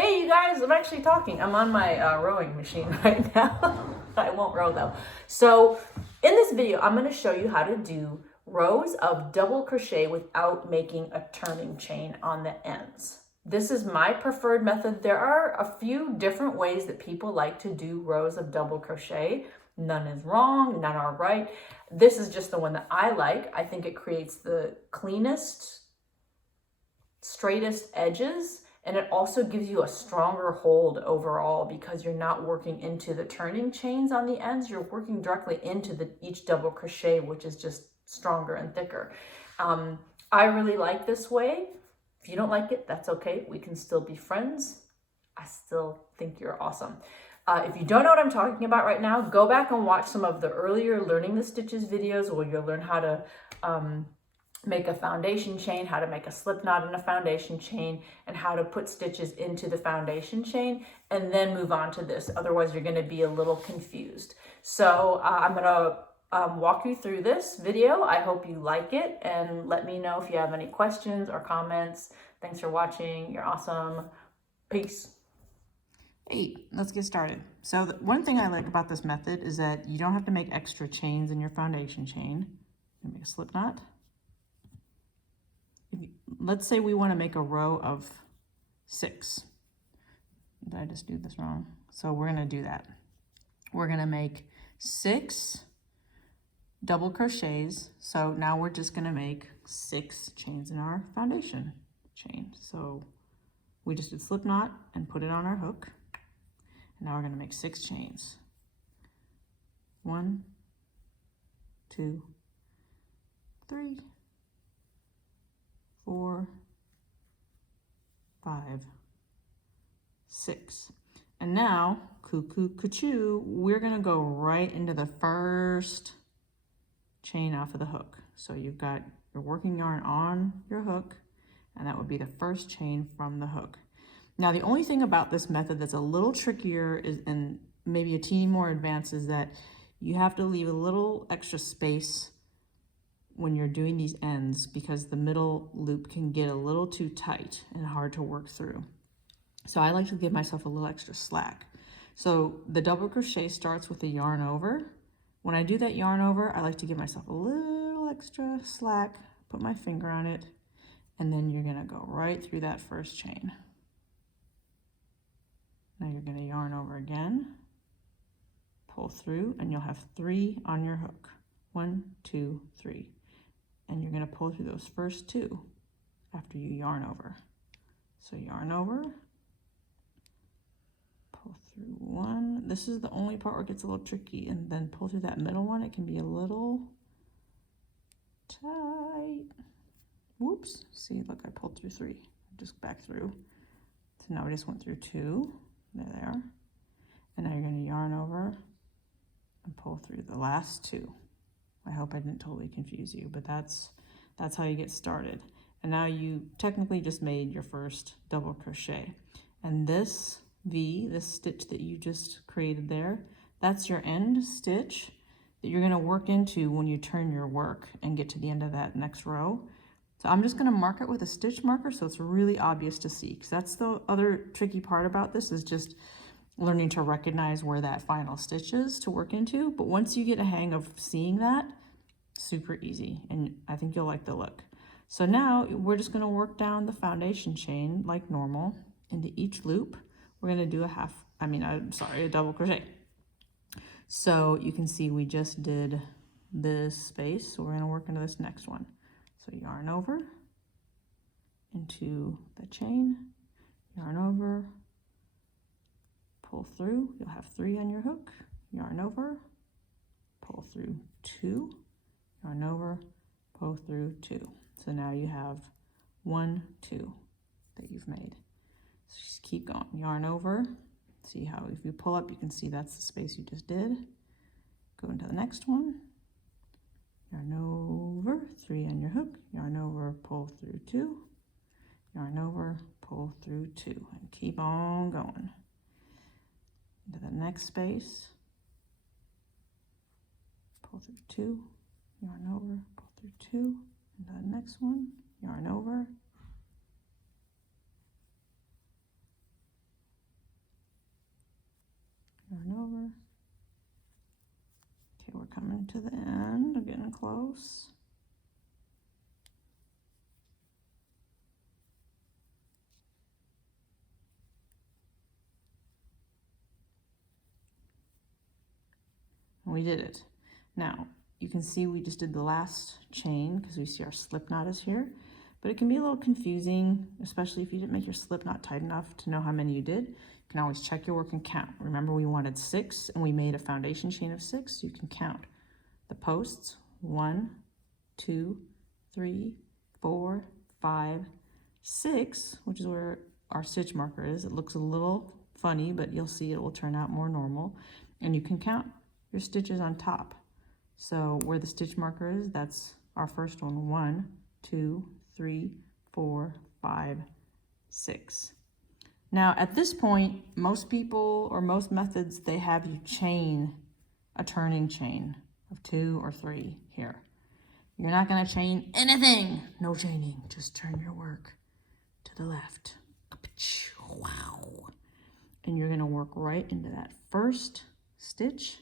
Hey, you guys, I'm actually talking. I'm on my rowing machine right now. I won't row though. So in this video, I'm going to show you how to do rows of double crochet without making a turning chain on the ends. This is my preferred method. There are a few different ways that people like to do rows of double crochet. None is wrong, none are right. This is just the one that I like. I think it creates the cleanest, straightest edges, and it also gives you a stronger hold overall because you're not working into the turning chains on the ends. You're working directly into each double crochet, which is just stronger and thicker. I really like this way. If you don't like it, that's okay. We can still be friends. I still think you're awesome. If you don't know what I'm talking about right now, go back and watch some of the earlier Learning the Stitches videos where you'll learn how to make a foundation chain, how to make a slip knot in a foundation chain, and how to put stitches into the foundation chain, and then move on to this. Otherwise, you're going to be a little confused. So I'm going to walk you through this video. I hope you like it, and let me know if you have any questions or comments. Thanks for watching. You're awesome. Peace. Hey, let's get started. So one thing I like about this method is that you don't have to make extra chains in your foundation chain. You make a slip knot. Let's say we want to make a row of 6. Did I just do this wrong? So we're going to do that. We're going to make 6 double crochets. So now we're just going to make 6 chains in our foundation chain. So we just did slip knot and put it on our hook. And now we're going to make 6 chains. 1, 2, 3, 4, 5, 6. And now, cuckoo, cuckoo, we're going to go right into the first chain off of the hook. So you've got your working yarn on your hook, and that would be the first chain from the hook. Now, the only thing about this method that's a little trickier is, and maybe a teeny more advanced, is that you have to leave a little extra space when you're doing these ends because the middle loop can get a little too tight and hard to work through. So I like to give myself a little extra slack. So the double crochet starts with the yarn over. When I do that yarn over, I like to give myself a little extra slack, put my finger on it, and then you're gonna go right through that first chain. Now you're gonna yarn over again, pull through, and you'll have 3 on your hook. 1, 2, 3. And you're going to pull through those first 2 after you yarn over. So yarn over, pull through 1. This is the only part where it gets a little tricky, and then pull through that middle one. It can be a little tight. Whoops. See, look, I pulled through 3. Just back through. So now we just went through 2. There they are. And now you're going to yarn over and pull through the last 2. I hope I didn't totally confuse you, but that's how you get started. And now you technically just made your first double crochet. And this V, this stitch that you just created there, that's your end stitch that you're gonna work into when you turn your work and get to the end of that next row. So I'm just gonna mark it with a stitch marker so it's really obvious to see, because that's the other tricky part about this, is just learning to recognize where that final stitch is to work into. But once you get a hang of seeing that, super easy, and I think you'll like the look. So now we're just going to work down the foundation chain like normal. Into each loop we're going to do a double crochet. So you can see we just did this space, so we're going to work into this next one. So yarn over into the chain, yarn over, pull through, you'll have 3 on your hook, yarn over, pull through 2, yarn over, pull through 2. So now you have 1, 2 that you've made. So just keep going, yarn over. See how if you pull up, you can see that's the space you just did. Go into the next one, yarn over, 3 on your hook, yarn over, pull through 2, yarn over, pull through 2, and keep on going. Into the next space, pull through 2, yarn over, pull through 2, into the next one, yarn over, coming to the end, I'm getting close. We did it. Now, you can see we just did the last chain because we see our slip knot is here, but it can be a little confusing, especially if you didn't make your slip knot tight enough to know how many you did. You can always check your work and count. Remember, we wanted 6 and we made a foundation chain of 6, so you can count the posts. 1, 2, 3, 4, 5, 6, which is where our stitch marker is. It looks a little funny, but you'll see it will turn out more normal. And you can count your stitches on top. So where the stitch marker is, that's our first one. 1, 2, 3, 4, 5, 6. Now at this point, most people or most methods, they have you chain a turning chain of 2 or 3 here. You're not going to chain anything. No chaining. Just turn your work to the left. Wow. And you're going to work right into that first stitch.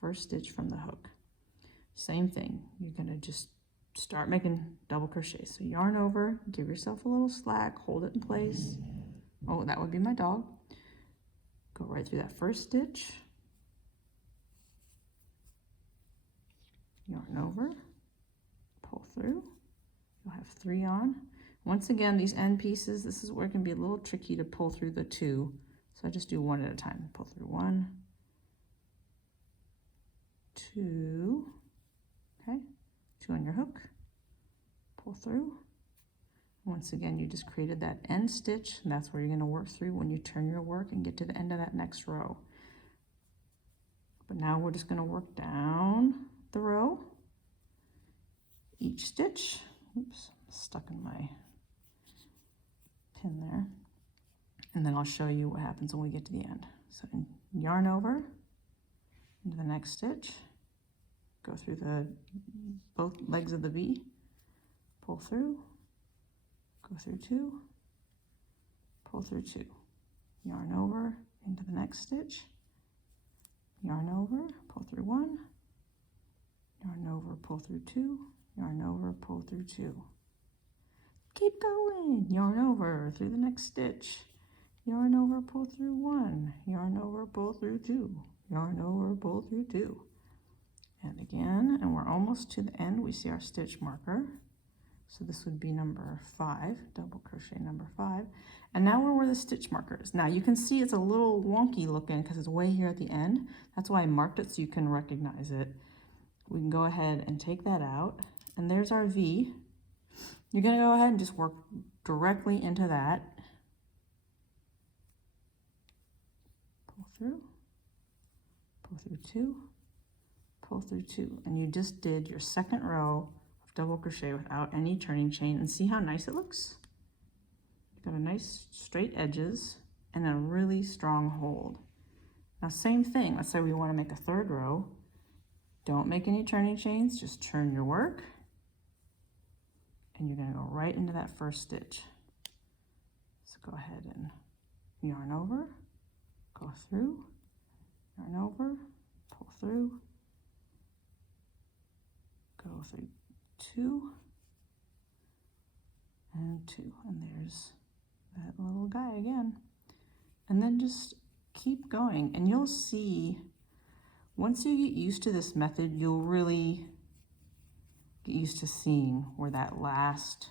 First stitch from the hook. Same thing. You're going to just start making double crochet. So yarn over, give yourself a little slack, hold it in place. Oh, that would be my dog. Go right through that first stitch. Yarn over, pull through. You'll have 3 on. Once again, these end pieces, this is where it can be a little tricky to pull through the 2. So I just do 1 at a time. Pull through 1, 2, okay, 2 on your hook, pull through. Once again, you just created that end stitch, and that's where you're going to work through when you turn your work and get to the end of that next row. But now we're just going to work down the row, each stitch. Oops, stuck in my pin there. And then I'll show you what happens when we get to the end. So yarn over into the next stitch, go through the both legs of the V, pull through, go through 2, pull through 2, yarn over into the next stitch, yarn over, pull through 1, yarn over, pull through 2, yarn over, pull through 2. Keep going, yarn over through the next stitch, yarn over, pull through 1, yarn over, pull through 2, yarn over, pull through 2. And again, and we're almost to the end. We see our stitch marker. So this would be number 5, double crochet number 5. And now we're where the stitch marker is. Now you can see it's a little wonky looking because it's way here at the end. That's why I marked it so you can recognize it. We can go ahead and take that out. And there's our V. You're going to go ahead and just work directly into that. Pull through 2, pull through 2, and you just did your second row of double crochet without any turning chain, and see how nice it looks? Got a nice straight edges and a really strong hold. Now same thing, let's say we want to make a third row. Don't make any turning chains, just turn your work, and you're going to go right into that first stitch. So go ahead and yarn over, go through, yarn over, pull through, go through 2 and 2, and there's that little guy again. And then just keep going, and you'll see once you get used to this method, you'll really get used to seeing where that last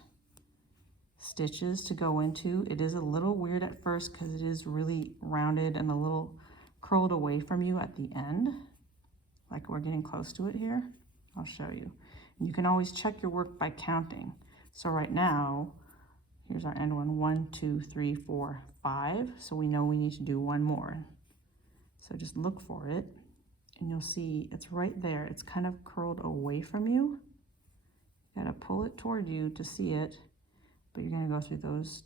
stitch is to go into. It is a little weird at first because it is really rounded and a little curled away from you at the end, like we're getting close to it here. I'll show you. And you can always check your work by counting. So right now, here's our end one, 1, 2, 3, 4, 5. So we know we need to do 1 more. So just look for it and you'll see it's right there. It's kind of curled away from you. You gotta pull it toward you to see it, but you're gonna go through those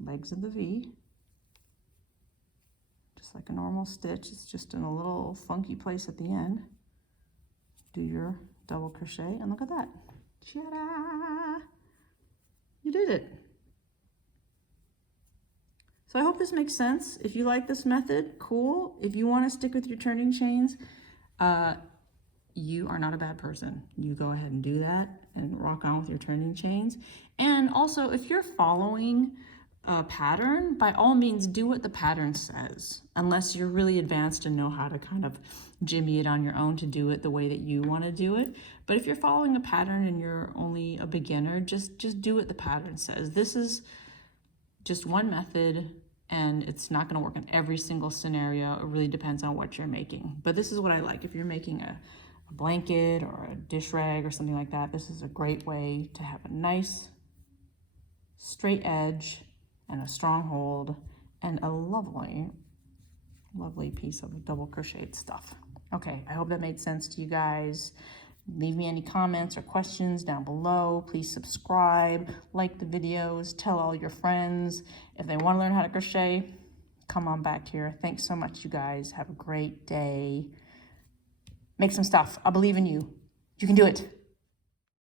legs of the V, just like a normal stitch. It's just in a little funky place at the end. Do your double crochet and look at that. Ta-da! You did it. So So I hope this makes sense. If you like this method, cool. If you want to stick with your turning chains, you are not a bad person. You go ahead and do that and rock on with your turning chains. And also, if you're following a pattern, by all means do what the pattern says, unless you're really advanced and know how to kind of jimmy it on your own to do it the way that you want to do it. But if you're following a pattern and you're only a beginner, just do what the pattern says. This is just one method, and it's not going to work in every single scenario. It really depends on what you're making. But this is what I like. If you're making a blanket or a dish rag or something like that, this is a great way to have a nice straight edge and a strong hold and a lovely piece of double crocheted stuff. Okay, I hope that made sense to you guys. Leave me any comments or questions down below. Please subscribe, like the videos, tell all your friends. If they want to learn how to crochet, come on back here. Thanks so much, you guys. Have a great day. Make some stuff. I believe in you. You can do it.